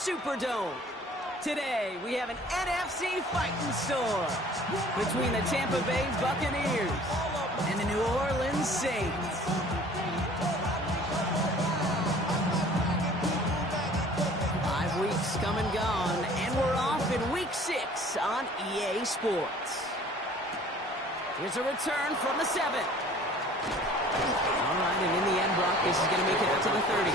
Superdome. Today, we have an NFC fight in store between the Tampa Bay Buccaneers and the New Orleans Saints. Five weeks come and gone, and we're off in Week 6 on EA Sports. Here's a return from the 7. All right, and in the end, Brock, this is going to make it out to the 30.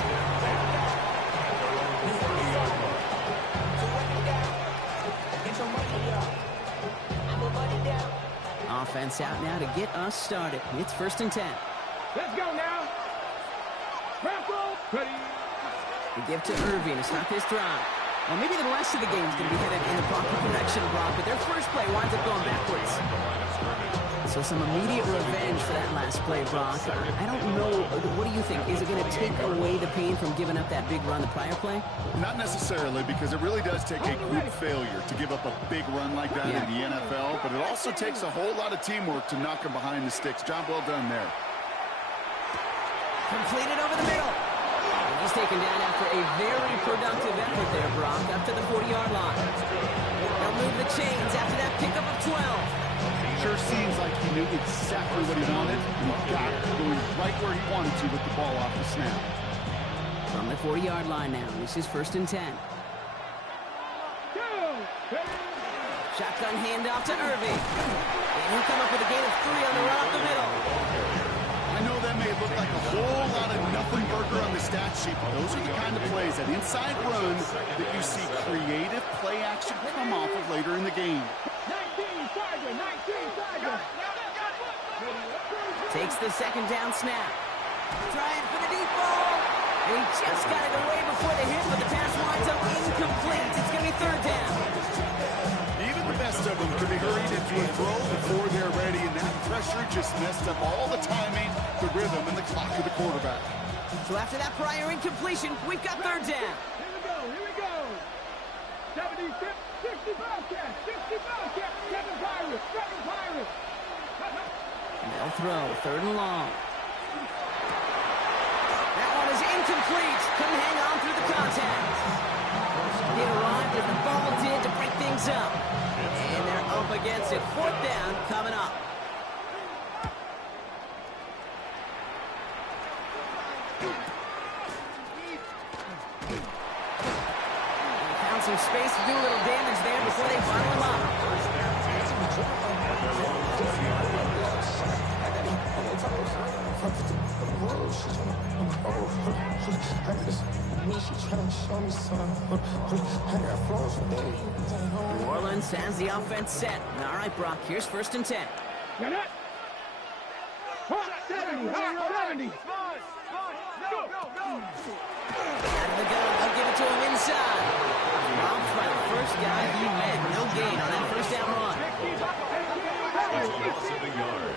Offense out now to get us started. It's 1st and 10. Let's go now. Ready. The give to Irving to stop his drive. Well, maybe the rest of the game is going to be headed in the proper direction, Brock, but their first play winds up going backwards. So some immediate revenge for that last play, Brock. I don't know. What do you think? Is it going to take away the pain from giving up that big run the prior play? Not necessarily, because it really does take a group failure to give up a big run like that in the NFL, but it also takes a whole lot of teamwork to knock him behind the sticks. Job well done there. Completed over the middle. And he's taken down after a very productive effort there, Brock, up to the 40-yard line. They'll move the chains after that pickup of 12. Sure seems like he knew exactly what he wanted, and he got it going right where he wanted to with the ball off the snap. From the 40-yard line now, this is 1st and 10. Shotgun handoff to Irving. And he'll come up with a gain of 3 on the run up the middle. I know that may look like a whole lot of nothing burger on the stat sheet, but those are the kind of plays, that inside run, that you see creative play action come off of later in the game. 19 Tiger. Takes the 2nd down snap. Trying for the deep ball. And he just got it away before the hit, but the pass winds up incomplete. It's going to be 3rd down. Even the best of them can be hurried into a throw before they're ready, and that pressure just messed up all the timing, the rhythm, and the clock of the quarterback. So after that prior incompletion, we've got 3rd down. Here we go. 70, 60 Bobcats, 60 Bobcats, 7 Pirates. And they'll throw 3rd and long. That one is incomplete. Couldn't hang on through the contact. He arrived as the ball did to break things up. And they're up against it. 4th down coming up. Found some space to do a little damage there before they bottle him up. New Orleans has the offense set. All right, Brock, here's 1st and 10. Get it. 70. Go. Out of the gun, they'll give it to him inside. Robbed by the first guy he met. No gain on that 1st down run. Loss of a yard.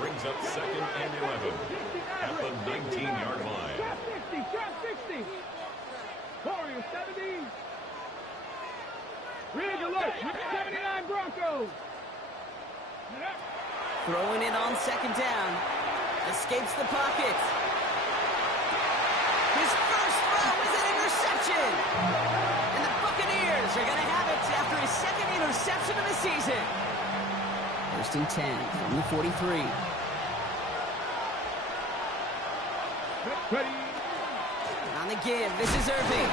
Brings up 2nd and 11 at the 19-yard line. Trap 60. Warriors 70. Rig alert. 79 Broncos. Throwing it on 2nd down. Escapes the pocket. His first throw is an interception. And the Buccaneers are going to have it after his 2nd interception of the season. 1st and 10 from the 43. Ready. On the give, this is Irving.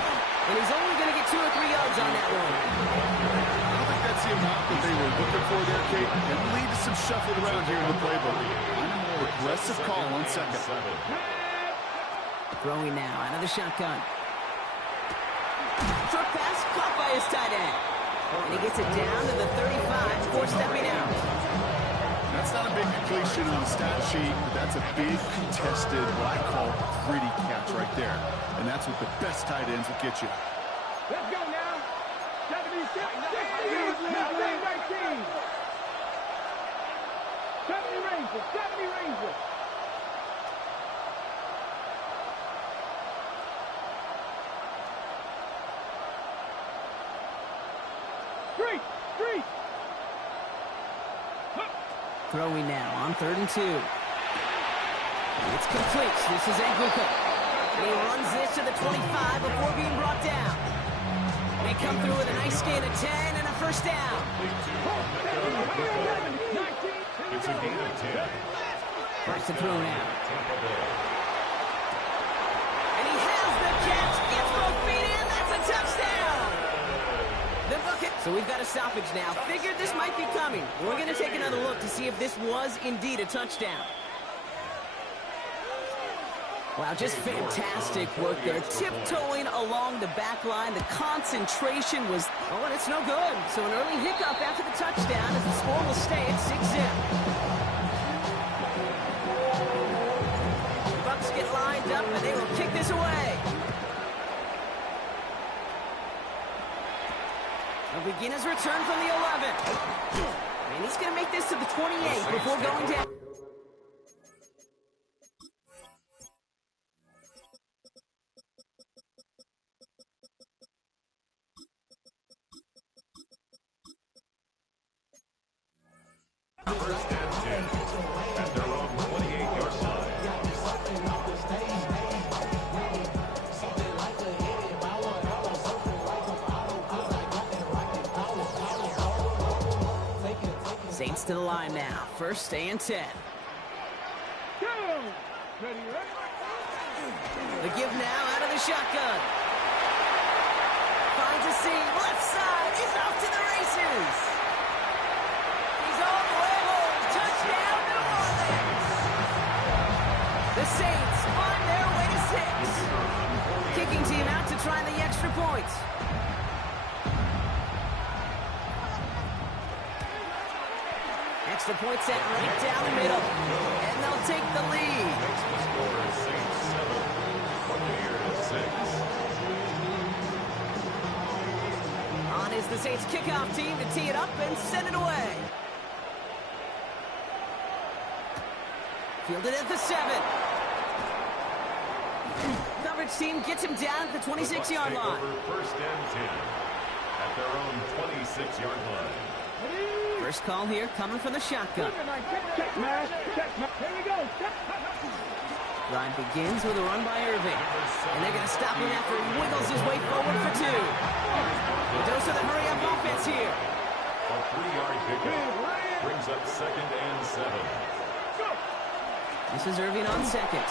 And he's only going to get 2 or 3 yards on that one. I don't think that's the amount that they were looking for there, Kate. It will lead to some shuffling around here in the playbook. I'm a more aggressive call on 2nd. Throwing now out of the shotgun. Short pass caught by his tight end. And he gets it down to the 35 before stepping out. That's not a big completion on the stat sheet, but that's a big contested, what I call gritty catch right there. And that's what the best tight ends will get you. Let's go now. 70, 19. 70 Rangers. 3. Throwing now on 3rd and 2. It's complete. This is Anguka. And he runs this to the 25 before being brought down. They come through with a nice gain of 10 and a first down. It's a gain of 10. Back to throw now. And he has the catch. Gets both feet in. That's a touchdown. The bucket. So we've got a stoppage now. Figured this might be coming. We're going to take another look to see if this was indeed a touchdown. Wow, just fantastic work there. Tiptoeing along the back line. The concentration was, oh, and it's no good. So an early hiccup after the touchdown as the score will stay at 6-zip. Bucks get lined up and they will kick this away. They'll begin his return from the 11. And he's going to make this to the 28 before going down. First and 10 at their own 28-yard line. Saints to the line now. First and 10. The give now out of the shotgun. Finds a seam. Left side. He's off to the races. He's all the way home. Touchdown, New Orleans. The Saints on their way to 6. Kicking team out to try the extra points. Extra point set right down the middle. And they'll take the lead. The score is Saints 7, Buccaneers 6. On is the Saints kickoff team to tee it up and send it away. Fielded at the 7. Coverage team gets him down at the 26-yard line. First and 10 at their own 26-yard line. First call here coming from the shotgun. Check, man. Check, man. Here we go. Drive begins with a run by Irving. And they're going to stop him after he wiggles his way forward for 2. A dose of the hurry-up offense here. A 3-yard pickup brings up second and 7. This is Irving on second.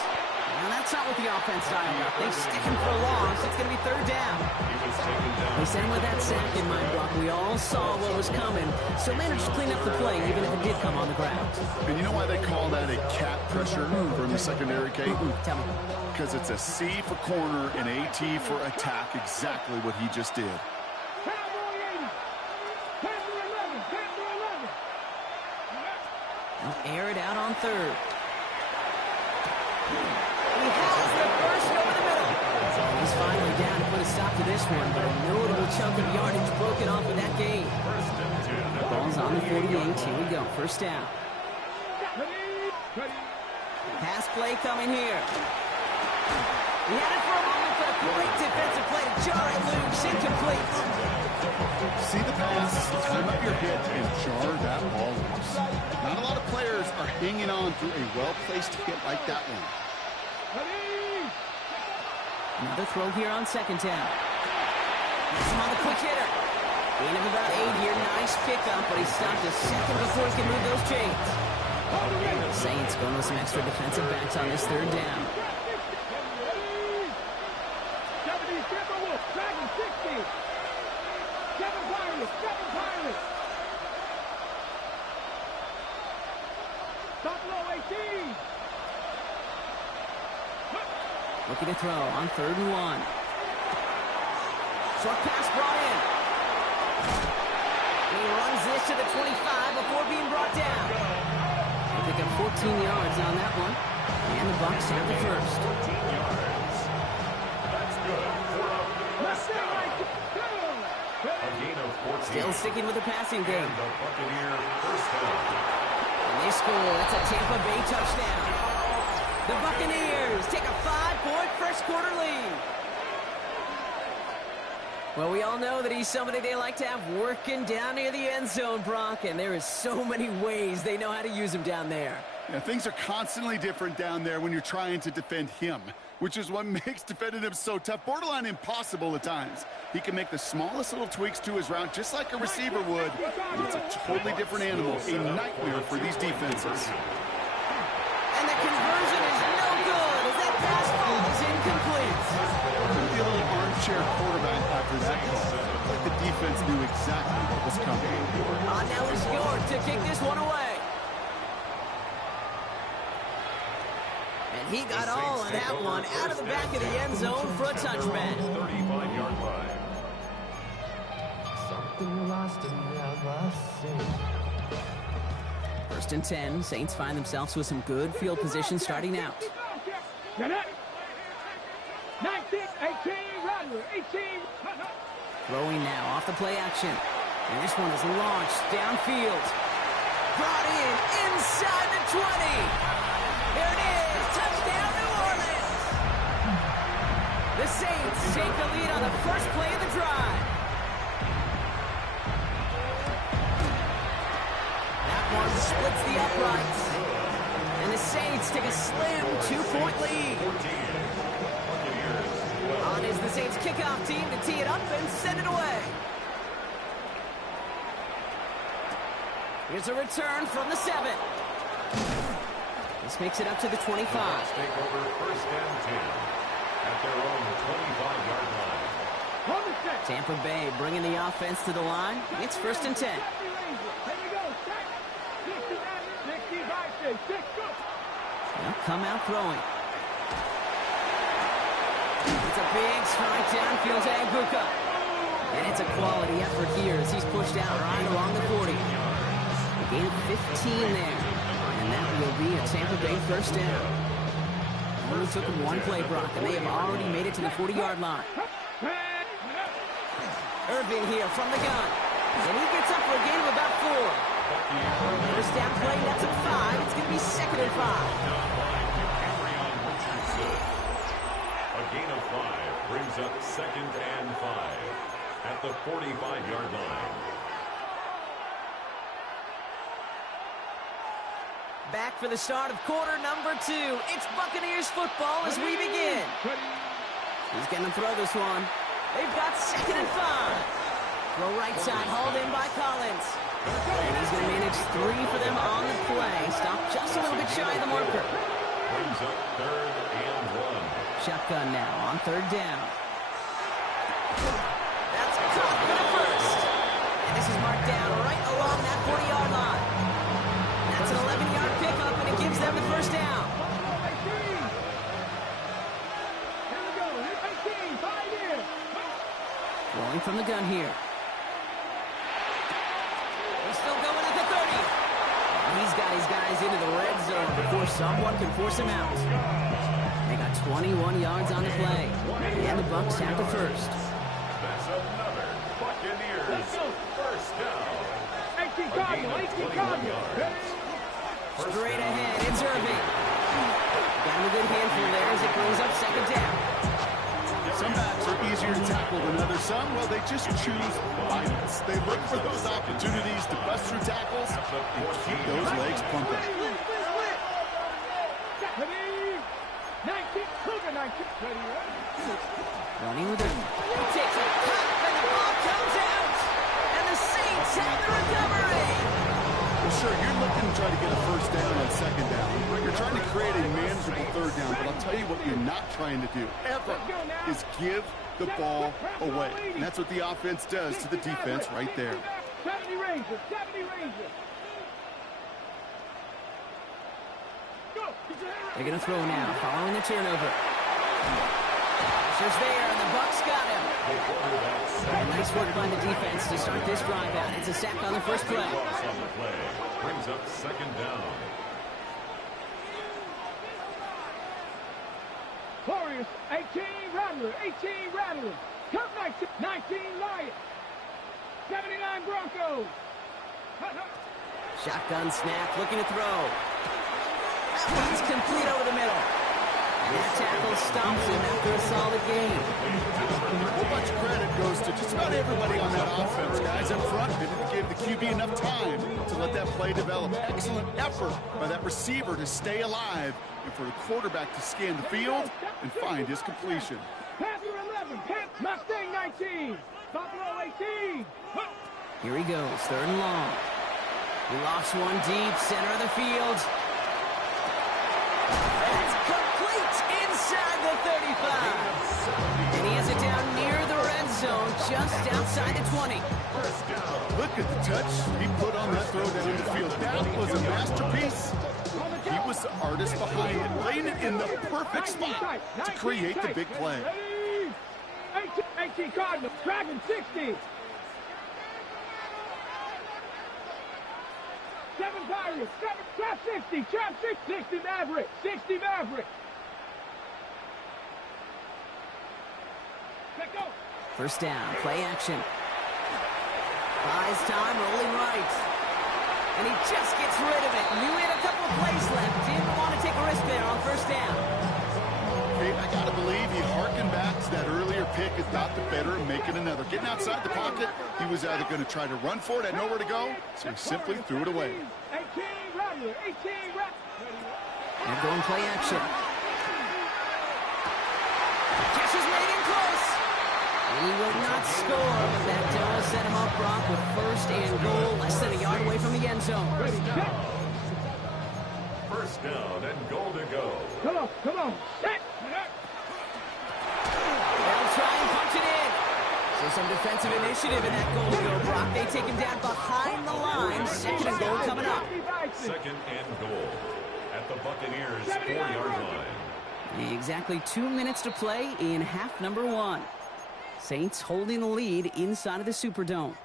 Now that's not what the offense dialed up. They stick him for a loss. It's going to be third down. He was taken down. They sent him with that sack in mind, Brock. We all saw what was coming. So managed to clean up the play, even if it did come on the ground. And you know why they call that a cat pressure from the secondary, Kate? Tell me. Because it's a C for corner and AT for attack, exactly what he just did. They'll air it out on third. He has the first over the middle. He's finally down to put a stop to this one, but a notable chunk of yardage broken off of that game. First and 10. Ball's on the 48. Here we go. First down. Pass play coming here. He had it for a moment, but a great defensive play to jar it loose. Incomplete. See the pass, time up your hit, and jar that ball loose. Not a lot of players are hanging on through a well-placed hit like that one. Another throw here on second down. He's on the quick hitter. Gain of about 8 here. Nice pickup, but he stopped a second before he can move those chains. Saints going with some extra defensive backs on this third down. Looking to throw on third and 1. Short pass brought in. He runs this to the 25 before being brought down. They pick up 14 yards on that one. And the Bucs have the first. 14 yards. That's good. A gain of 14. Still sticking with the passing game. And the Buccaneer first down. And they score. It's a Tampa Bay touchdown. The Buccaneers take a 5-point first quarter lead. Well, we all know that he's somebody they like to have working down near the end zone, Brock, and there is so many ways they know how to use him down there. Yeah, things are constantly different down there when you're trying to defend him, which is what makes defending him so tough, borderline impossible at times. He can make the smallest little tweaks to his route just like a receiver would. It's a totally different animal, a nightmare for these defenses. And the conversion is no good as that pass ball is incomplete. Could be a little armchair quarterback after that call. Like the defense knew exactly what was coming. Now it's York to kick this one away. And he got all of that one out of the back of the end zone for a touchback. 35-yard line. First and 10. Saints find themselves with some good field position starting out. 19, 18, Rattler, 18. Throwing now off the play action. And this one is launched downfield. Brought in inside the 20. There it is. Touchdown, New Orleans. The Saints take the lead on the first play of the drive. That one splits the uprights. And the Saints take a slim 2-point lead. On is the Saints kickoff team to tee it up and send it away. Here's a return from the 7. This makes it up to the 25. Take over first and 10 at their own 25-yard line. Tampa Bay bringing the offense to the line. It's first and 10. They'll come out throwing. It's a big strike downfield to Aguka. And it's a quality effort here as he's pushed out right along the 40. A gain of 15 there. And that will be a Tampa Bay first down. Only took them one play, Brock, and they have already made it to the 40-yard line. Irving here from the gun. And he gets up for a gain of about 4. First down play, that's a 5. It's going to be second and 5. A gain of 5 brings up second and 5 at the 45-yard line. Back for the start of quarter number 2. It's Buccaneers football as we begin. He's going to throw this one. They've got second and 5. Throw right side, hauled in by Collins. And he's going to manage 3 for them on the play. Stop just a little bit shy of the marker. Brings up third and 1. Shotgun now on third down. That's caught for the first. And this is marked down right along that 40-yard line. That's an 11-yard pickup, and it gives them the first down. Rolling from the gun here. He's still going at the 30. He's got his guys into the red zone before someone can force him out. They got 21 yards on the play. And the Bucs have the first. That's another Buccaneers first down. Straight ahead, it's Irving. Got him a good handful there as it brings up second down. Some backs are easier to tackle than others. Some, well, they just choose violence. They look for those opportunities to bust through tackles and keep those legs pumping. Running with it. He takes a cut, and the ball comes out. And the Saints have the recovery. Well, sure, you're looking to try to get a first down and second down. You're trying to create a manageable third down, but I'll tell you what you're not trying to do, ever, is give the ball away. And that's what the offense does to the defense right there. 70 Rangers, 70 Rangers. They're going to throw now, following the turnover. Pressure's there, and the Bucs got him. And nice work by the defense to start this drive out. It's a sack on the first play. Loss on the play brings up second down. Warriors, 18 Rattler, 18 Rattler. Count 19 Lions. 79 Broncos. Shotgun snap, looking to throw. That one's complete over the middle. That tackle stops him after a solid gain. A whole bunch of credit goes to just about everybody on that offense. Guys up front didn't give the QB enough time to let that play develop. Excellent effort by that receiver to stay alive and for the quarterback to scan the field and find his completion. Panther 11, Mustang 19, Buffalo 18. Here he goes, 3rd and long. He lofts one deep, center of the field. That's complete inside the 35. And he has it down near the red zone, just outside the 20. Look at the touch he put on that throw down the field. That was a masterpiece. He was the artist behind it, laying it in the perfect spot to create the big play. 18 Cardinals, Dragon 60. 7 Pirates, 60, 60 Maverick, 60 Maverick. Let go. First down, play action. Buys time, rolling right. And he just gets rid of it. Knew he had a couple of plays left. Didn't want to take a risk there on first down. Hey, I got to believe he harkened back to that earlier pick and thought the better of making another. Getting outside the pocket, he was either going to try to run for it, had nowhere to go, so he simply threw it away. 18 Rattler, 18 Rattler. And going play action. Catches made in close. And he will not score, but that does set him up, Brock, with 1st and goal, less than a yard away from the end zone. First down and goal to go. Come on, set. They'll try and punch it in. So some defensive initiative in that goal to go, Brock. They take him down behind the line. 2nd and goal coming up. 2nd and goal at the Buccaneers' 4-yard line. Exactly 2 minutes to play in half number 1. Saints holding the lead inside of the Superdome.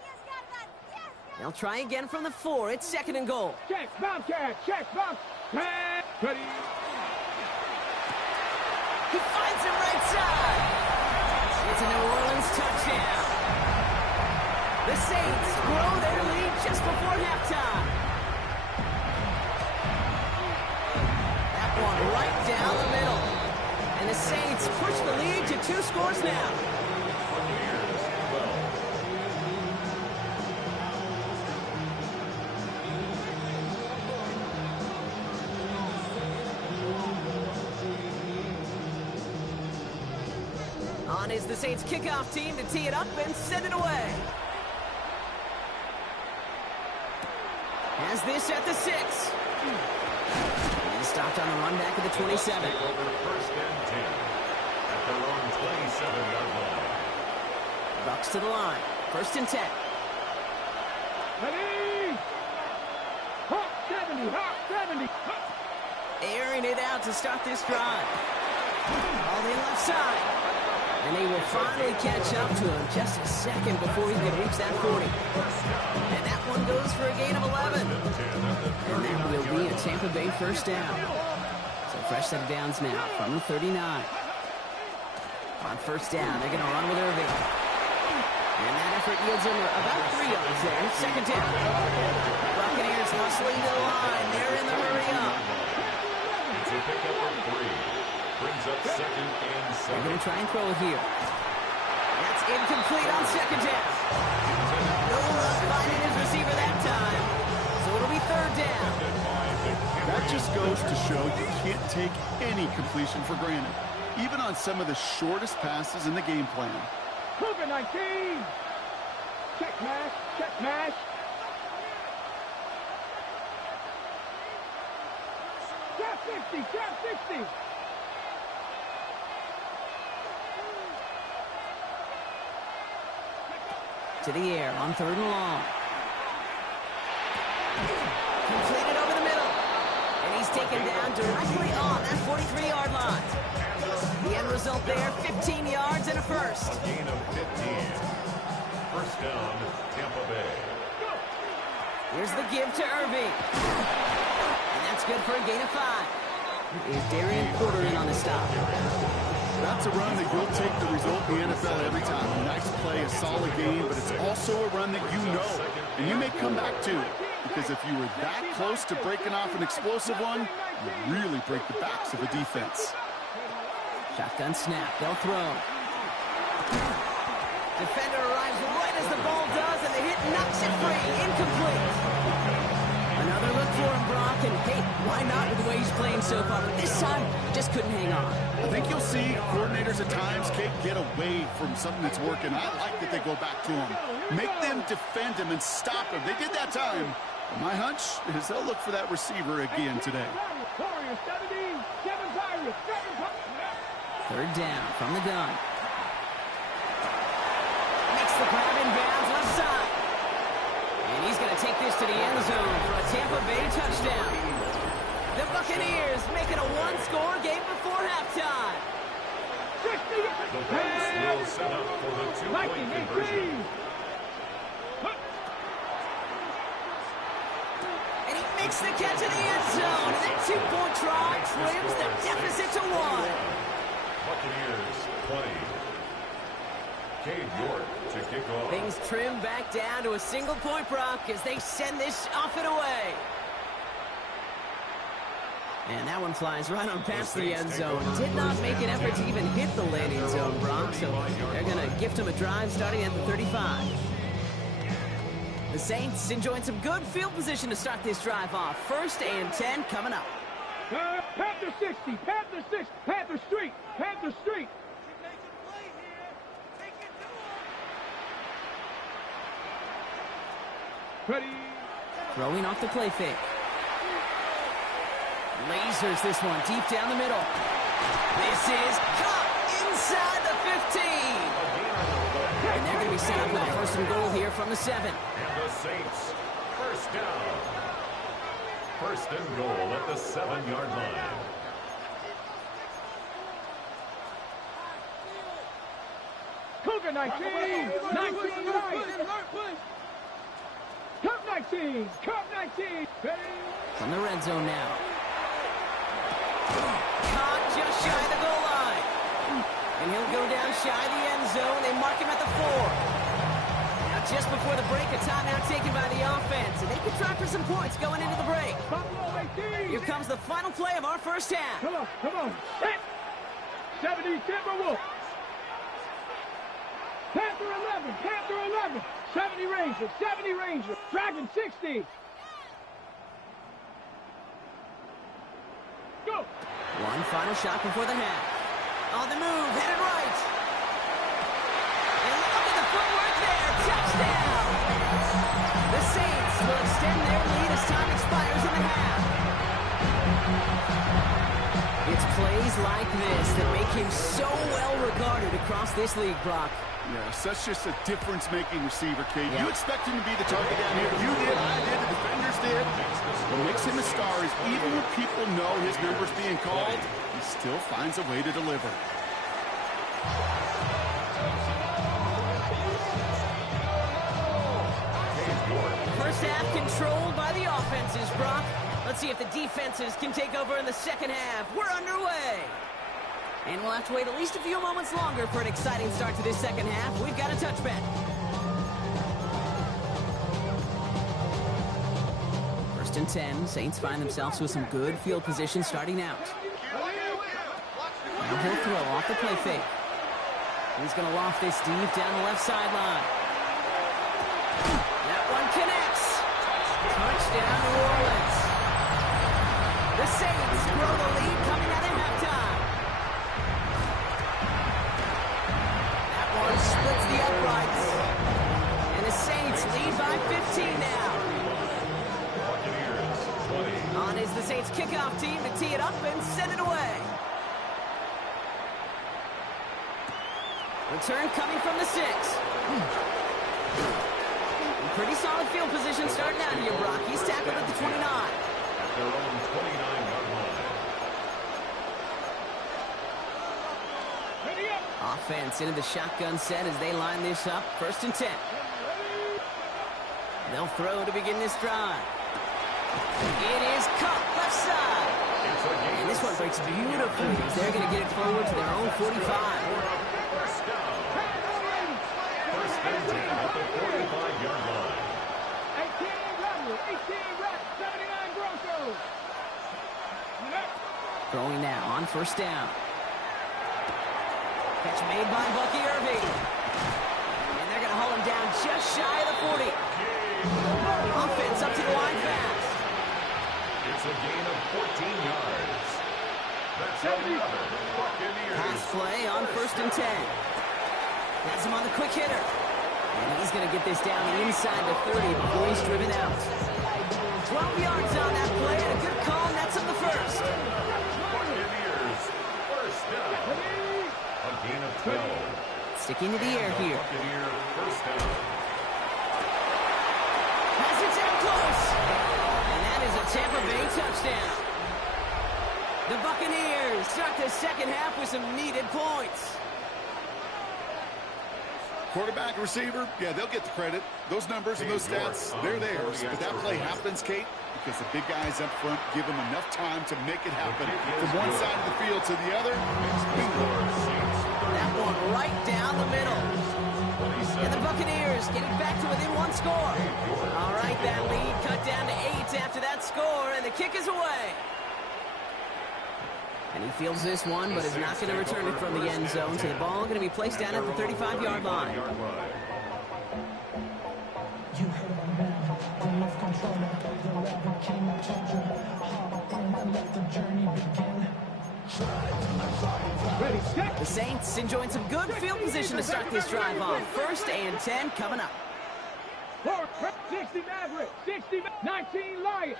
They'll try again from the 4. It's 2nd and goal. Check, Bobcat, check, Bob. Ready. He finds him right side. It's a New Orleans touchdown. The Saints grow their lead just before halftime. That one right down the middle. And the Saints push the lead to 2 scores now. On is the Saints kickoff team to tee it up and send it away. Has this at the 6. And stopped on the run back at the 27. Over 1st and 10 at their own 27-yard line. Bucks to the line. 1st and 10. Ready. Hot 70, hot 70. Airing it out to start this drive. All the left side. And they will finally catch up to him just a second before he can reach that 40. And that one goes for a gain of 11. And that will be a Tampa Bay first down. So fresh set of downs now from the 39. On first down, they're going to run with Irving. And that effort yields him about 3 yards there. 2nd down. Buccaneers hustling to the line. They're in the hurry up. It's a pickup of 3. Brings up 2nd and 7. They're going to try and throw it here. That's incomplete on 2nd down. No luck finding his receiver that time. So it'll be 3rd down. That just goes to show you can't take any completion for granted, even on some of the shortest passes in the game plan. Cougar 19. Check mash, check mash. Trap 60, trap 60. To the air on 3rd and long. Completed over the middle. And he's taken down directly on that 43-yard line. The end result there, 15 yards and a first. A gain of 15. First down, Tampa Bay. Here's the give to Irving. And that's good for a gain of 5. Is Darian Porter in on the stop. That's a run that you'll take the result in the NFL every time. A nice play, a solid game, but it's also a run that you know, and you may come back to. Because if you were that close to breaking off an explosive one, you really break the backs of a defense. Shotgun snap. They'll throw. Defender arrives right as the ball does, and the hit knocks it free. Incomplete. Another look for him, Brock, and hey, why not with the way he's playing so far? But this time, just couldn't hang on. I think you'll see coordinators at times can't get away from something that's working. I like that they go back to him. Make them defend him and stop him. They did that time. But my hunch is they'll look for that receiver again today. Warriors 70, 7 Pirates, 7 Pirates. Third down from the gun. Makes the grab in bounds left side. And he's going to take this to the end zone for a Tampa Bay touchdown. The Buccaneers make it a one-score game before halftime. 60. The Bills will set up for the two-point conversion. And he makes the catch in the end zone. And that two-point try trims the deficit to 1. Buccaneers 20. Cade York to kick off. Things trim back down to a single point, Brock, as they send this off and away. And that one flies right on past the end zone. Did not make an effort to even hit the landing zone, Brock, so they're going to gift him a drive starting at the 35. The Saints enjoying some good field position to start this drive off. 1st and 10 coming up. Panther 60, Panther 6, Panther Street, Panther Street. Ready. Throwing off the play fake. Lasers this one deep down the middle. This is caught inside the 15. And they're going to be set up with a 1st and goal here from the 7. And the Saints, 1st down. 1st and goal at the 7-yard line. Cougar 19, 19 right. Cup 19, Cup 19. Ready. From the red zone now. Caught just shy of the goal line. And he'll go down shy of the end zone. They mark him at the 4. Now just before the break, a timeout taken by the offense. And they can try for some points going into the break. Buffalo 18. Here comes the final play of our 1st half. Come on, come on. Set. 70 Timberwolves. Panther 11, Panther 11. 70 Rangers, 70 Rangers. Dragon 60. Go. One final shot before the half. On the move, headed right. And look at the footwork there. Touchdown. The Saints will extend their lead as time expires in the half. It's plays like this that make him so well regarded across this league, Brock. Yeah, such just a difference-making receiver, Kate. You expect him to be the target down here. You did, I did, the defenders did. What makes him a star is even when people know his number's being called, he still finds a way to deliver. First half controlled by the offenses, Brock. Let's see if the defenses can take over in the second half. We're underway. And we'll have to wait at least a few moments longer for an exciting start to this second half. We've got a touchback. 1st and 10. Saints find themselves with some good field position starting out. Now he'll throw off the play fake. He's going to loft this deep down the left sideline. That one connects. Touchdown, New Orleans. The Saints grow the lead coming out of halftime. Splits the uprights. And the Saints lead by 15 now. Buccaneers 20. On is the Saints kickoff team to tee it up and send it away. Return coming from the 6. Pretty solid field position starting out here, Brock. He's tackled at the 29. At their own 29-yard line. Offense into the shotgun set as they line this up. 1st and 10. They'll throw to begin this drive. It is caught left side. And this one breaks beautifully as they're going to get it forward to their own 45. First down. 1st and 10 at the 45-yard line. 18 Red, 79 Broncos. Throwing now on 1st down. Catch made by Bucky Irving. And they're going to haul him down just shy of the 40. Offense up to the line fast. It's a gain of 14 yards. That's another Buccaneers. Pass play on 1st and 10. Has him on the quick hitter. And he's going to get this down inside the 30 before he's driven out. 12 yards on that play and a good call, and that's up the first. Buccaneers, first down. A gain of 12. Sticking to the air here. Buccaneer, first down. Has it down close. And that is a Tampa Bay touchdown. The Buccaneers start the second half with some needed points. Quarterback, receiver, yeah, they'll get the credit. Those numbers and those stats, they're theirs. But that play happens, Kate, because the big guys up front give them enough time to make it happen. From one side of the field to the other, that one right down the middle. And the Buccaneers getting back to within one score. All right, that lead cut down to 8 after that score, and the kick is away. And he fields this one, but is not going to return it from the end zone. So the ball going to be placed down at the 35-yard line. You heard about the love controller, the rebel king charger. When let the journey begin. Ready, set. The Saints enjoying some good field position to start this drive on. 1st and 10 coming up. 60 Maverick, 19 Lions.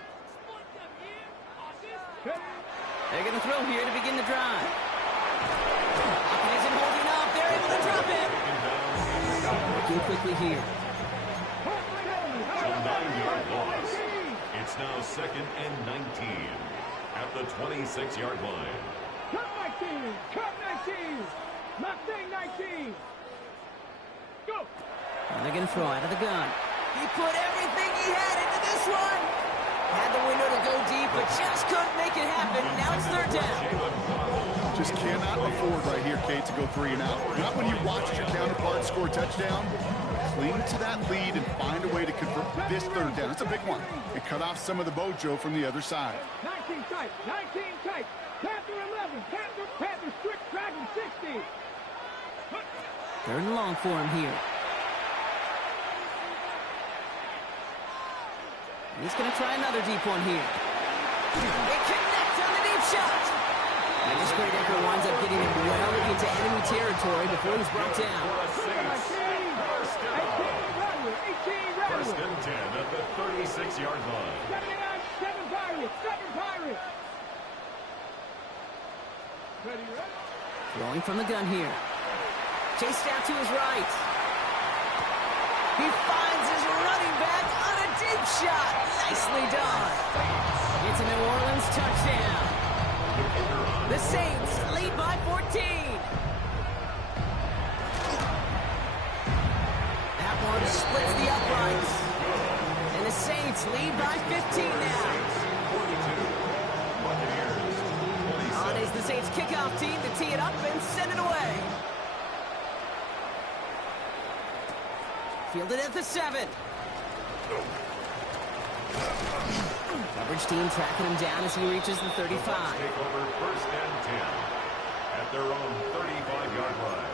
They're going to throw here to begin the drive. Lockett isn't holding up. They're able to drop it. Working quickly here. It's a 9-yard loss. It's now 2nd and 19 at the 26-yard line. Cut 19, cut 19. Mustang 19. Go. And they're going to throw out of the gun. He put everything he had into this one. Had the window to go deep, but just couldn't make it happen. Now it's 3rd down. just cannot afford right here, Kate, to go 3 and out. Not when you watch your counterpart score a touchdown. Cling to that lead and find a way to convert this 3rd down. It's a big one. And cut off some of the mojo from the other side. 19 tight, 19 tight. Panther 11, Panther strict, Dragon 60. 3rd and long for him here. He's going to try another deep one here. They connect on the deep shot. And this great effort winds up getting him well into enemy territory before he's brought down. 1st and 10 at the 36-yard line. 7 Pirates, 7 Pirates. Ready, ready? Throwing from the gun here. Chased out to his right. He finds his running back on a deep shot. Nicely done. It's a New Orleans touchdown. The Saints lead by 14. That one splits the uprights. And the Saints lead by 15 now. On is the Saints kickoff team to tee it up and send it away. Fielded at the 7. Coverage team tracking him down as he reaches the 35. Take over 1st and 10 at their own 35-yard line.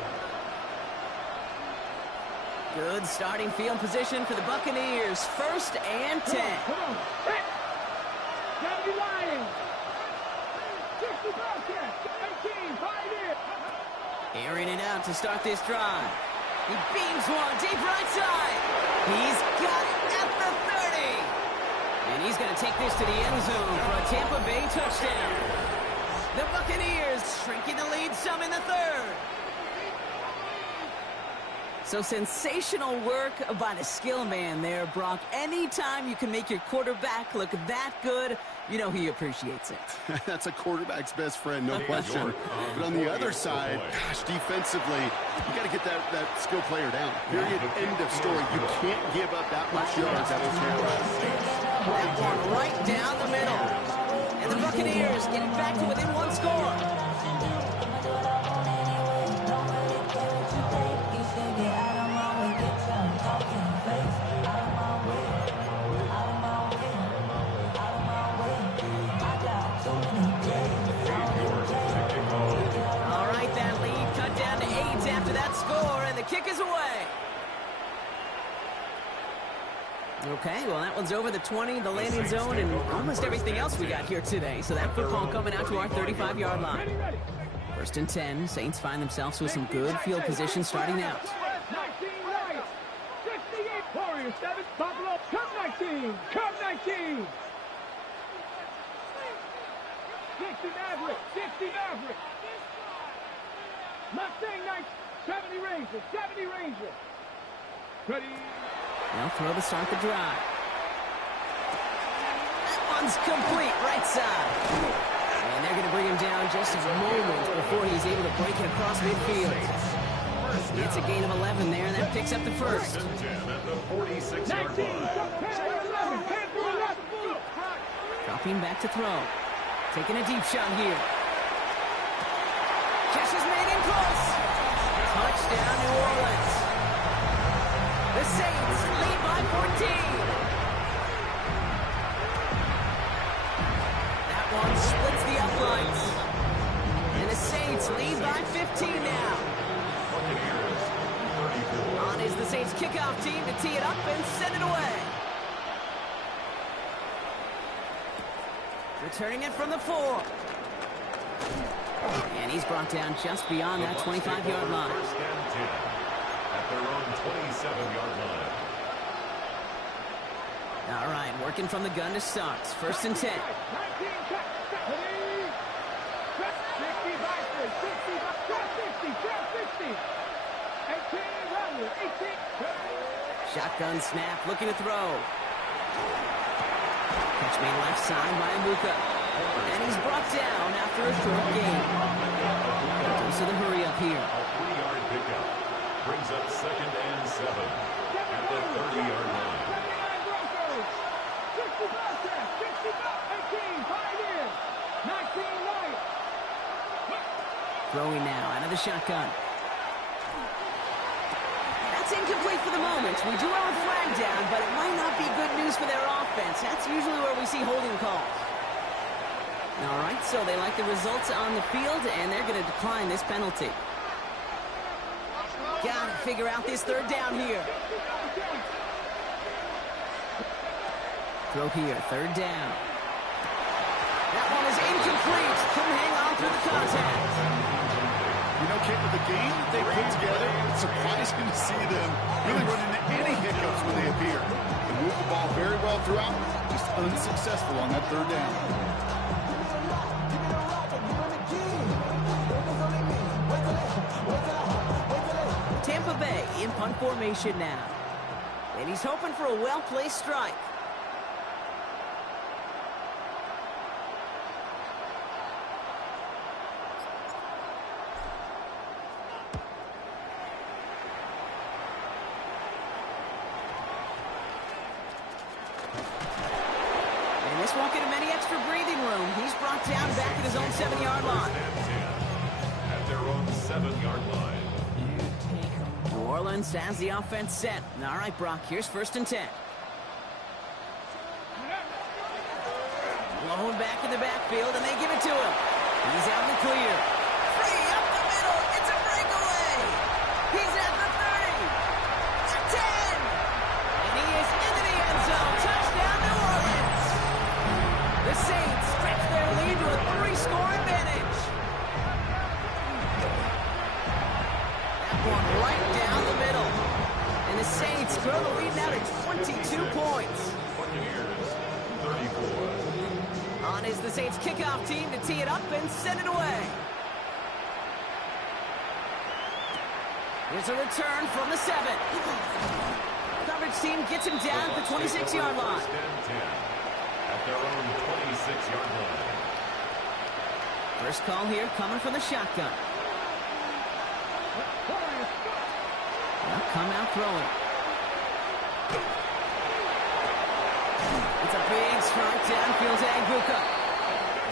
Good starting field position for the Buccaneers. 1st and 10. Come on, set. 70 Lions. 60 Bobcats, 18, fight it. Airing it out to start this drive. He beams one deep right side. He's got it at the 30. And he's going to take this to the end zone for a Tampa Bay touchdown. The Buccaneers shrinking the lead some in the 3rd. So sensational work by the skill man there, Brock. Anytime you can make your quarterback look that good, you know he appreciates it. That's a quarterback's best friend, no question. But on the other side, gosh, defensively, you got to get that skill player down. Period. End of story. You can't give up that much yards out of That one right down the middle. And the Buccaneers getting back to within one score. All right, that lead cut down to 8 Okay, well, that one's over the 20, the landing zone, and almost everything else we got here today. So that football coming out to our 35-yard line. First and 10, Saints find themselves with some good field position starting out. 19 right. 68 Warriors 7. Buffalo. Come 19. Come 19. 60 Maverick. 60 Maverick. Mustang Knights. 70 Rangers. 70 Rangers. Ready. They'll throw to start the drive. That one's complete, right side. And they're going to bring him down just a moment before he's able to break it across midfield. It's a gain of 11 there, and that picks up the first. At the 46-yard line. Dropping back to throw. Taking a deep shot here. Catch is made in close. Touchdown, New Orleans. The Saints lead by 14. That one splits the uprights. And the Saints lead by 15 now. On is the Saints kickoff team to tee it up and send it away. Returning it from the 4. And he's brought down just beyond that 25-yard line. First and 10 at their own 27-yard line. All right, working from the gun to start. First and 10. 19 check. 60. 18. Shotgun snap, looking to throw. Catch made left side by Amuka. And he's brought down after a short gain. Goes to the hurry up here. A 3-yard pickup brings up second and 7 at the 30-yard line. 19 right. Throwing now out of the shotgun. That's incomplete for the moment. We do have a flag down, but it might not be good news for their offense. That's usually where we see holding calls. All right, so they like the results on the field, and they're going to decline this penalty. Got to figure out this third down here. Throw here, third down. That one is incomplete. Couldn't hang on through the contact. You know, Kate, with the game that they put together, it's surprising to see them really run into any hiccups when they appear. They move the ball very well throughout, just unsuccessful on that third down. Tampa Bay in punt formation now. And he's hoping for a well-placed strike. And this won't get him any extra breathing room. He's brought down back at his own 7-yard line. At their own 7-yard line. New Orleans has the offense set. All right, Brock, here's first and 10. Blowing back in the backfield, and they give it to him. He's out in the clear. Free up the middle. It's a breakaway. He's at the 30. The 10. And he is into the end zone. Touchdown, New Orleans. The Saints stretch their lead to a 3-score advantage. That one right down the middle. And the Saints grow the lead now to 22 points. Buccaneers, 34. On is the Saints kickoff team to tee it up and send it away. Here's a return from the 7. Coverage team gets him down at the 26-yard line. First and 10 at their own 26-yard line. First call here coming from the shotgun. They'll come out throwing. It's a big strike downfield to Aguka.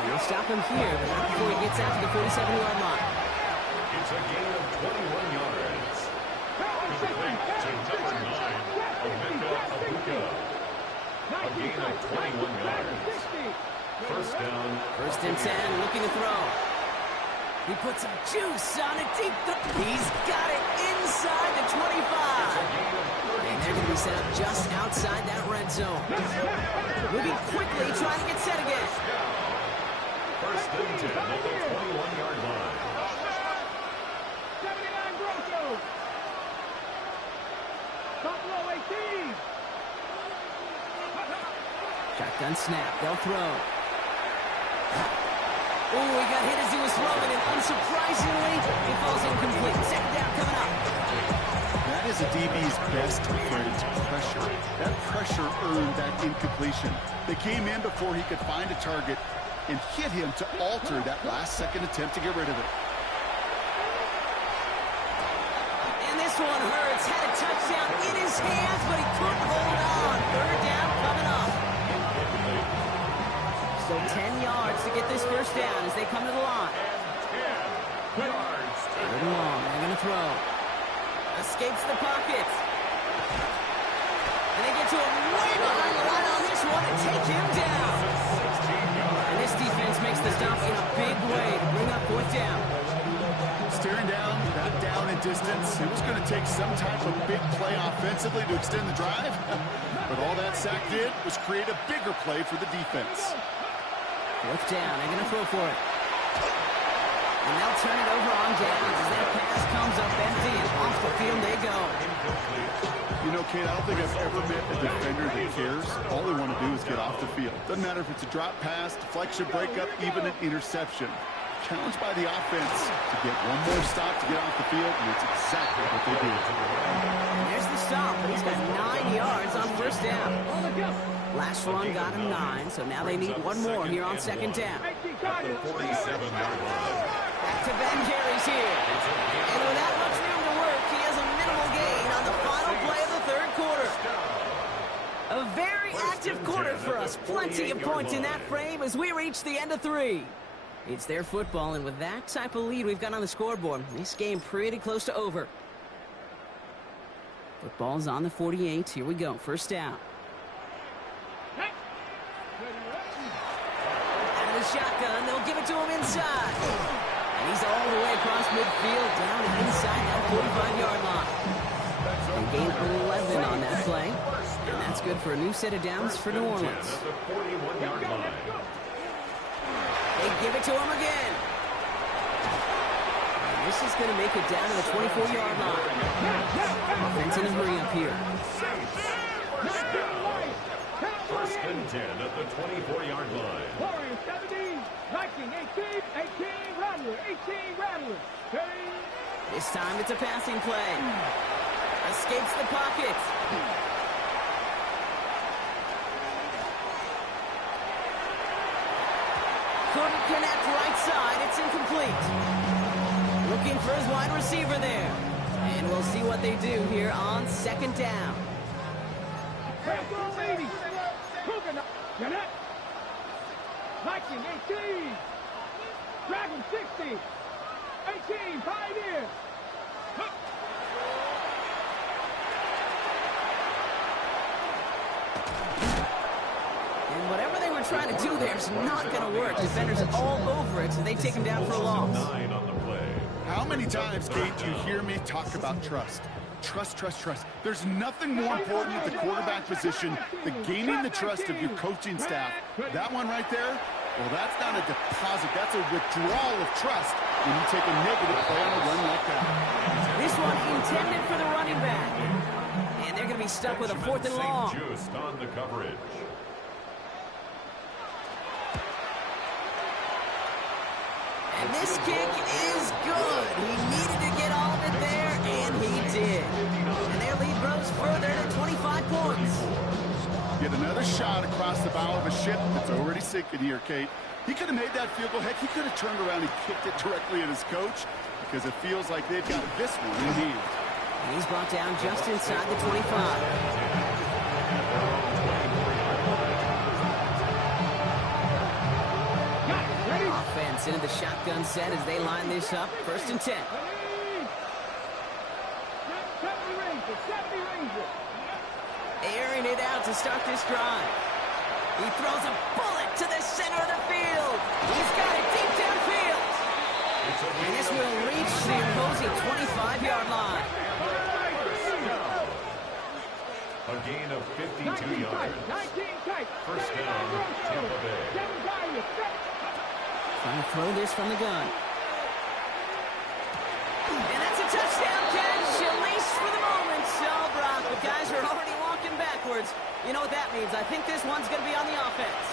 And they'll stop him here, but not before he gets out to the 47-yard line. It's a gain of 21 yards. Complete to number 9, Emeka Abuka. A gain of 21 yards. First down. First and 10, looking to throw. He puts some juice on a deep throw. He's got it inside the 25. And they're going to be set up just outside that red zone. Moving quickly, trying to get set again. First and 10 at the 21-yard line. 79 Broncos. Buffalo 18. Shotgun snap. They'll throw. Oh, he got hit as he was throwing, and unsurprisingly, it falls incomplete. Second down coming up. That is a DB's best friend, pressure. That pressure earned that incompletion. They came in before he could find a target and hit him to alter that last-second attempt to get rid of it. And this one hurts. Had a touchdown in his hands, but he couldn't hold on. Third down coming up. So 10 yards to get this first down as they come to the line. 10 yards. Third and long. They're going to throw. Escapes the pocket. And they get to him way behind the line on this one and take him down. And this defense makes the stop in a big way to bring up fourth down. Staring down, that down in distance. It was going to take some type of big play offensively to extend the drive. But all that sack did was create a bigger play for the defense. Fourth down. They're going to throw for it. And they'll turn it over on downs as that pass comes up empty and off the field they go. You know, Kate, I don't think I've ever met a defender that cares. All they want to do is get off the field. Doesn't matter if it's a drop pass, deflection, breakup, even an interception. Challenged by the offense to get one more stop to get off the field, and it's exactly what they do. And there's the stop, but he's got 9 yards on first down. Last run got him 9, so now they need one more here on second down. At the 47-yard line. Back to Ben Carey's here. And without much room to work, he has a minimal gain on the final play of the third quarter. A very active quarter for us. Plenty of points in that frame as we reach the end of 3. It's their football, and with that type of lead we've got on the scoreboard, this game pretty close to over. Football's on the 48. Here we go. First down. Out of the shotgun, they'll give it to him inside. And he's all the way across midfield, down and inside that 45-yard line. They gain 11 on that play, and that's good for a new set of downs for New Orleans. At the 41-yard line. They give it to him again. And this is going to make it down to the 24-yard line. Offense in a hurry up here. First and 10 at the 24-yard line. Warriors 17, Viking 18, 18 Rattler, 18 Rattler. This time it's a passing play. Escapes the pocket. Couldn't connect right side. It's incomplete. Looking for his wide receiver there. And we'll see what they do here on second down. Viking 18, Dragon 60, 18 Pioneer. And whatever they were trying to do there is not going to work. Defenders all over it, so they take him down for a loss. 9 on the play. How many times, Kate, do you hear me talk about trust? Trust, trust, trust. There's nothing more important at the quarterback position than gaining the trust of your coaching staff. That one right there, well, that's not a deposit. That's a withdrawal of trust when you take a negative play on a run like that. This one intended for the running back. And they're going to be stuck with a fourth and long. Just on the coverage. And this kick is good. He needed to get all of it there, and he did. And their lead grows further to 25 points. Get another shot across the bow of a ship that's already sinking here, Kate. He could have made that field goal. Heck, he could have turned around and kicked it directly at his coach because it feels like they've got this one in hand. And he's brought down just inside the 25. Offense into the shotgun set as they line this up. First and 10. 70 Ranger. Airing it out to start this drive. He throws a bullet to the center of the field. He's got it deep downfield. And this will reach the opposing 25-yard line. A gain of 52 yards. First down, Tampa Bay. Trying to throw this from the gun. And that's a touchdown catch, at least for the moment. Oh, Brock, the guys are already walking backwards. You know what that means. I think this one's going to be on the offense.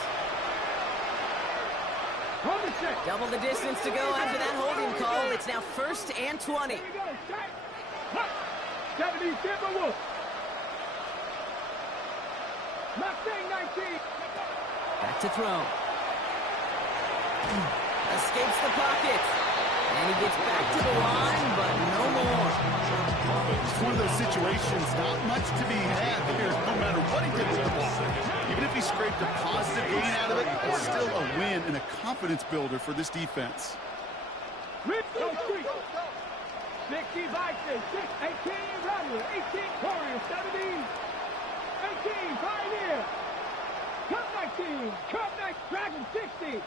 Double the distance to go after that holding call. It's now 1st and 20. 70 Timberwolves. Mustang 19. Back to throw. Escapes the pocket. And he gets back to the line, but no more. It's one of those situations, not much to be had here, no matter what he did with the ball. Even if he scraped a positive gain out of it, it's still a win and a confidence builder for this defense. 60 Vikings, 18 Rattler, 18 Courier, 17, 18 Pioneer, Cup 19, Cup 19, Dragon 60.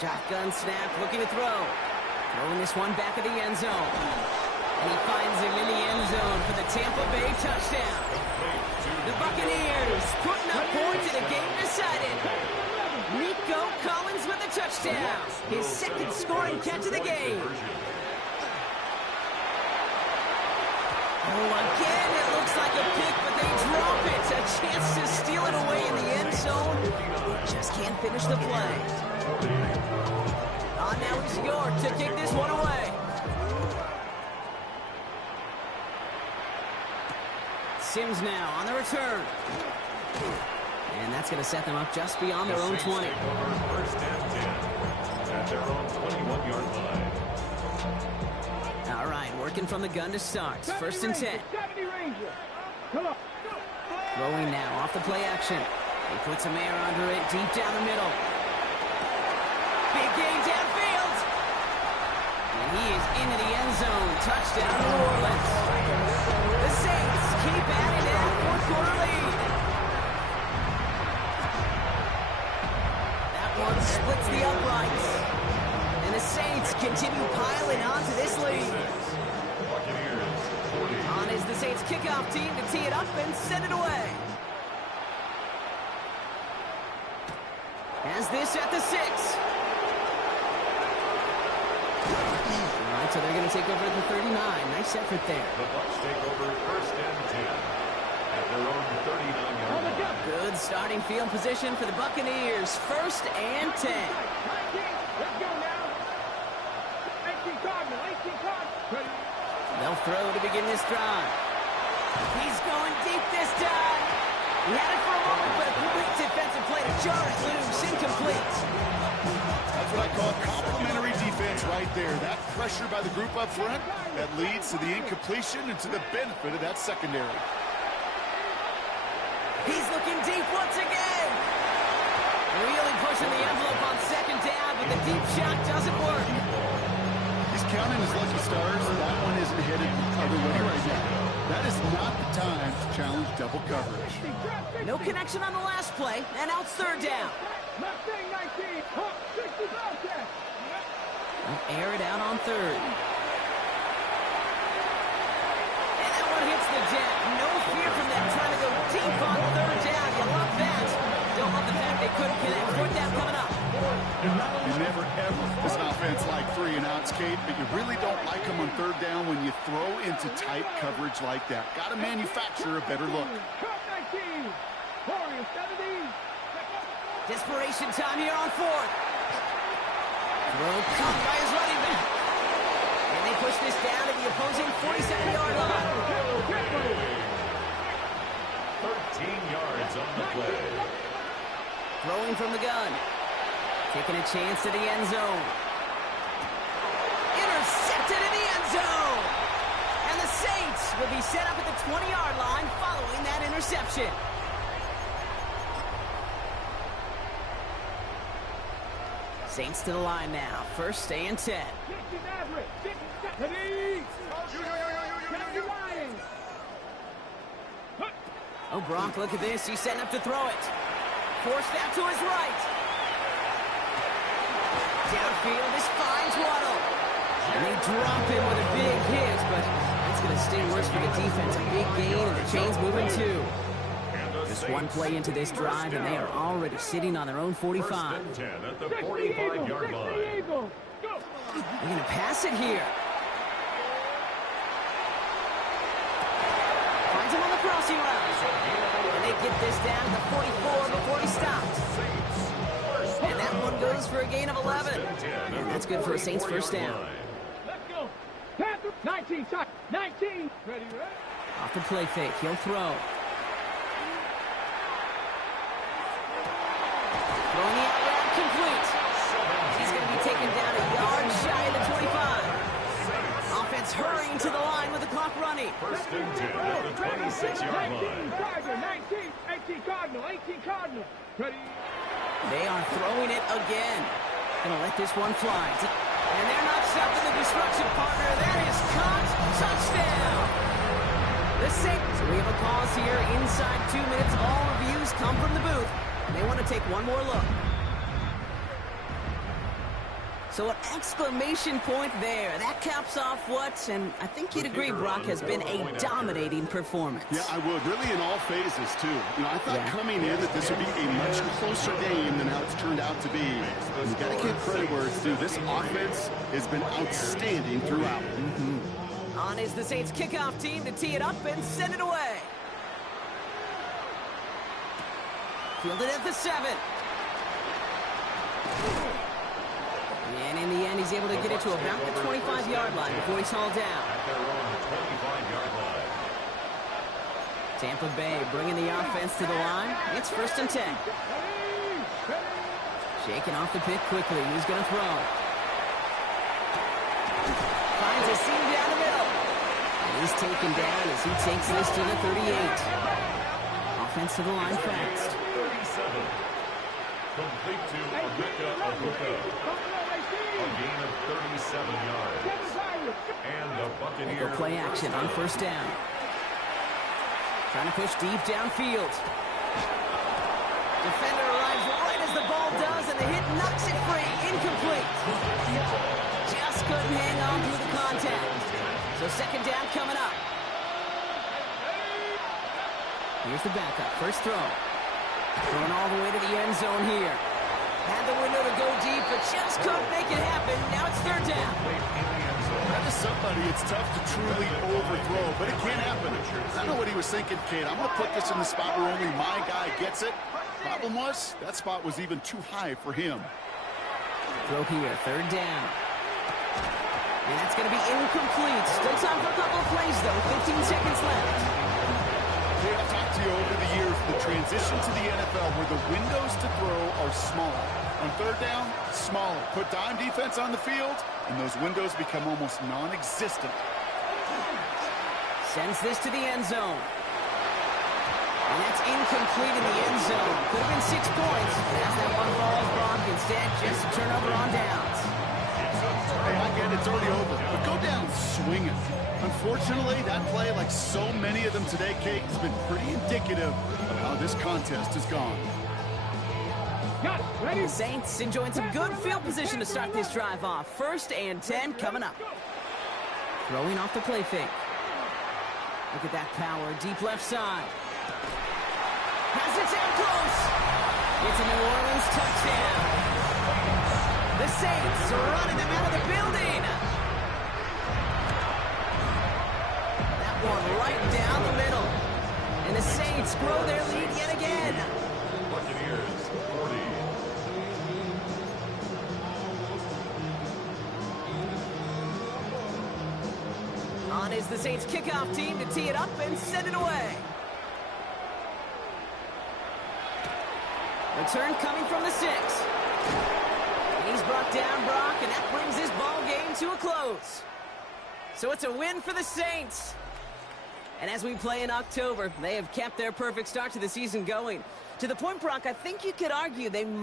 Shotgun snap, looking to throw. Throwing this one back of the end zone. And he finds him in the end zone for the Tampa Bay touchdown. The Buccaneers putting up points in a game decided. Nico Collins with a touchdown. His second scoring catch of the game. Oh, again, it looks like a pick, but they drop it. A chance to steal it away in the end zone. Just can't finish the play. Now he's York to kick this one away. Sims now on the return. And that's going to set them up just beyond their own 20. First and 10 at their own 21-yard line. All right, working from the gun to start. 1st and 10. Throwing now off the play action. He puts some air under it deep down the middle. Big gain downfield. And he is into the end zone. Touchdown, New Orleans. The Saints keep adding to that fourth-quarter lead. That one splits the uprights. And the Saints continue piling onto this lead. On is the Saints kickoff team to tee it up and send it away. As this at the 6. All right, so they're going to take over at the 39. Nice effort there. The Bucs take over 1st and 10 at their own 39-yard line. Good starting field position for the Buccaneers. 1st and 10. Let's go now. 18 Cardinal, 18 Cardinal. They'll throw to begin this drive. He's going deep this time. He had it for a moment, but a complete defensive play to jar it loose. Incomplete. That's what I call complimentary defense right there. That pressure by the group up front that leads to the incompletion and to the benefit of that secondary. He's looking deep once again. Really pushing the envelope on 2nd down, but the deep shot doesn't work. He's counting his lucky stars. That one isn't headed the other way right now. That is not the time to challenge double coverage. No connection on the last play, and now it's 3rd down. Mustang 19, 60 Bobcats. They'll air it out on 3rd. And that one hits the deck. No fear from them trying to go deep on 3rd down. You love that. Don't love the fact they couldn't connect. 4th down coming up. You never, ever, as an offense, like 3 and outs, Kate, but you really don't like them on 3rd down when you throw into tight coverage like that. Got to manufacture a better look. Cup 19, Warriors 17. Desperation time here on 4th. Throw caught by his running back. And they push this down to the opposing 47-yard line. 13 yards on the play. Throwing from the gun. Taking a chance to the end zone. Intercepted in the end zone. And the Saints will be set up at the 20-yard line following that interception. Saints to the line now. 1st and 10. Oh, Gronk, look at this. He's setting up to throw it. Forced out to his right. downfield. This finds Waddle. And they drop him with a big hit, but that's going to stay worse for the defense. A big gain, and the chain's moving too. Just one play into this drive, and they are already sitting on their own 45. First and 10 at the 45-yard line. They're going to pass it here. Finds him on the crossing route. And they get this down to the 44 before he stopped. And that one goes for a gain of 11. And that's good for a Saints first down. Let's go. Panther, 19, 19. Ready, ready. Off the play fake, he'll throw. Throwing the out route complete. He's going to be taken down a yard shy of the 25. Offense hurrying to the line with the clock running. First and 10 at the 26-yard 19, line. Tiger, 19, 18 Cardinal, 18 Cardinal. Ready. They are throwing it again. Going to let this one fly. And they're not stopping the destruction, partner. That is caught. Touchdown. The Saints. So we have a pause here. Inside 2 minutes, all reviews come from the booth. And they want to take one more look. So an exclamation point there. That caps off what, and I think you'd agree, Brock, has been a dominating performance. Yeah, I would. Really in all phases, too. You know, I thought coming in that this would be a much closer game than how it's turned out to be. You got to give credit where it's due. This offense has been outstanding throughout. On is the Saints kickoff team to tee it up and send it away. Fielded at the 7. And in the end, he's able to get it to about the 25-yard line before he's hauled down. At their own 25-yard line. Tampa Bay bringing the offense to the line. It's first and 10. Shaking off the pick quickly. Who's going to throw? Finds a seam down the middle. And he's taken down as he takes this to the 38. Offense to the line fast. 37. Complete to Emeka Egbuka. A gain of 37 yards. And the Go Buccaneers. play action on first down. Trying to push deep downfield. Defender arrives right as the ball does, and the hit knocks it free. Incomplete. Just couldn't hang on through the contact. So second down coming up. Here's the backup. First throw. Going all the way to the end zone here. Had the window to go deep, but just couldn't make it happen. Now it's third down. That is somebody it's tough to truly overthrow, but it can happen. I know what he was thinking, Kate. I'm going to put this in the spot where only my guy gets it. Problem was, that spot was even too high for him. Throw here, third down. And that's going to be incomplete. Still time for a couple of plays, though. 15 seconds left. Hey, I've talked to you over the years, the transition to the NFL where the windows to throw are smaller. On third down, smaller. Put dime defense on the field, and those windows become almost non-existent. Sends this to the end zone. And that's incomplete in the end zone. Could have been 6 points. As that one falls, Brock, instead just a turnover on downs. Hey, I get it's already over, but go down swinging. Unfortunately, that play, like so many of them today, Kate, has been pretty indicative of how this contest has gone. Got it. Ready. The Saints enjoying some good field position to start this drive off. First and 10 coming up. Throwing off the play fake. Look at that power, deep left side. Has it down close. It's a New Orleans touchdown. The Saints are running them out of the building. That one right down the middle. And the Saints grow their lead yet again. Buccaneers 40. On is the Saints kickoff team to tee it up and send it away. Return coming from the 6. He's brought down, Brock, and that brings this ball game to a close. So it's a win for the Saints. And as we play in October, they have kept their perfect start to the season going. To the point, Brock, I think you could argue they